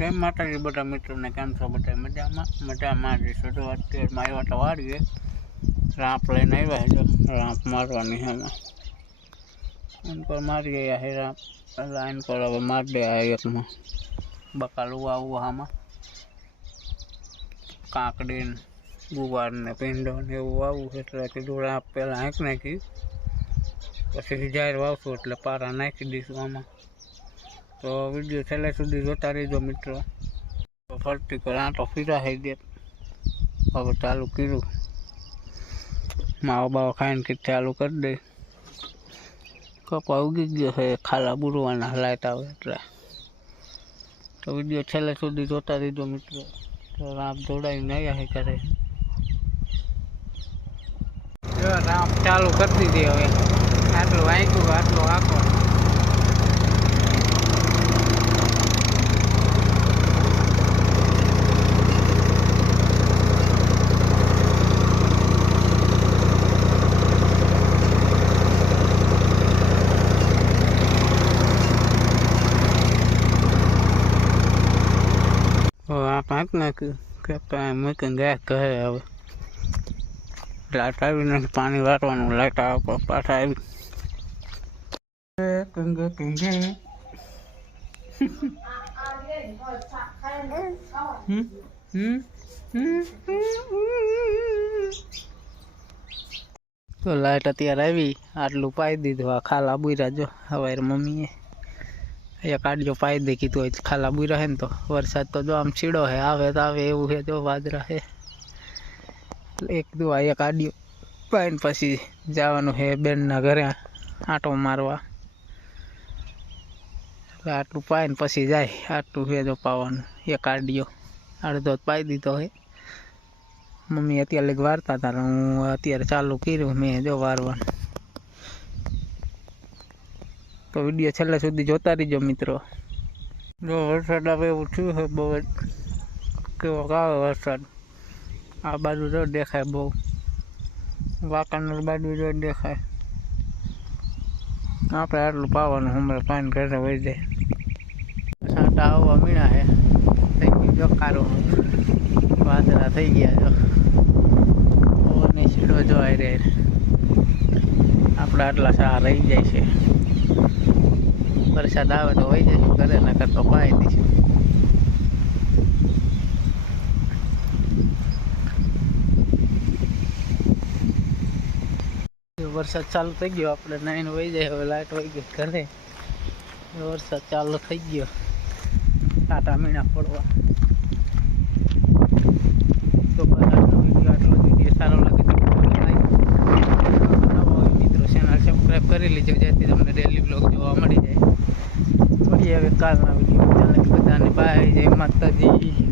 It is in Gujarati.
કેમ માતાજી બધા મિત્રોને કેમ છો? બધા મજામાં જઈશો. તો અત્યારમાં આવ્યા તો વાળીએ રાંપ લઈને આવ્યા છે. રાંપ મારવાની છે એમાં એનકોર મારી ગયા છે રાંપ. એટલે એનકોર હવે મારી દે એકમાં બકાલું આવું આમાં કાંકડી ગુવાર ને ભીંડો ને એવું આવું એટલે કીધું રાંપ પહેલાં હાંક નાખી પછી જાહેર વાવશું એટલે પારા નાખી દઈશું આમાં. તો વિડીયો છેલ્લે સુધી જોતા રહેજો મિત્રો. તો ફરતી કર આંટો ફીરા થઈ દે. હવે ચાલુ કર્યું માવો બાવો ખાઈને કે ચાલુ કરી દે. કપા ઉગી ગયો છે ખાલા બુરવાના લાઈટ આવે એટલે. તો વિડીયો છેલ્લે સુધી જોતા રહેજો મિત્રો. તો રાંપ દોડાવીને આવ્યા છે કરે રાંપ ચાલુ કરી દીધી. હવે આટલું વાંચ્યું આટલું આખો પાંચ નાખ્યું કે કાંઈ મૂકીને ગયા કહે. હવે લાઈટ આવી નથી, પાણી વારવાનું. લાઈટ આવે પાછા આવી તો લાઈટ અત્યારે આવી. આટલું પાઈ દીધું. આ ખાલા બુર્યા જો હવે મમ્મીએ એક આડિયો પાઈ દે કીધું હોય ખાલા બુર્યા હે ને. તો વરસાદ તો જો આમ છીડો હે, આવે તો આવે એવું છે. જો વાદરા હે એક દુઆ એક આડિયો પાઈને પછી જવાનું છે બેનના ઘરે આંટો મારવા. આટલું પાઈને પછી જાય. આટલું છે જો પાવાનું એક આડિયો. અડધો પાઈ દીધો હોય. મમ્મી અત્યારે લઈ વારતા હતા, હું અત્યારે ચાલુ કર્યું મેં જો વારવાનું. તો વિડીયો છેલ્લે સુધી જોતા રહીજો મિત્રો. જો વરસાદ આવે એવું થયું છે બહુ જ. કેવો આવે વરસાદ. આ બાજુ જો દેખાય બહુ. વાંકાનેર બાજુ જો દેખાય. આપણે આટલું પાવાનું હમણાં પાણી ઘરે વહી જાય. સાંટા આવવા મીણા છે. થઈ ગયું જો કારો વાદળા થઈ ગયા. જો ઓને સીડો જો આવી રહે. આપણે આટલા સારા રહી જાય છે. વરસાદ આવે તો વહી જઈશું ઘરે, ના કરતો પાઈ દઈશું. વરસાદ ચાલુ થઈ ગયો. આપણે નાઈને વહી જાય. હવે લાઈટ વહી ગઈ ઘરે. વરસાદ ચાલુ થઈ ગયો. ટાટા મીણા પડવા. તો આટલો વિડીયો સારો લાગે તો મિત્રો ચેનલ સબસ્ક્રાઈબ કરી લેજો, જેથી તમને ડેલી બ્લોગ જોવા મળી જાય. મળીએ હવે કાલના વિડીયો. બધાને બાય. જય માતાજી.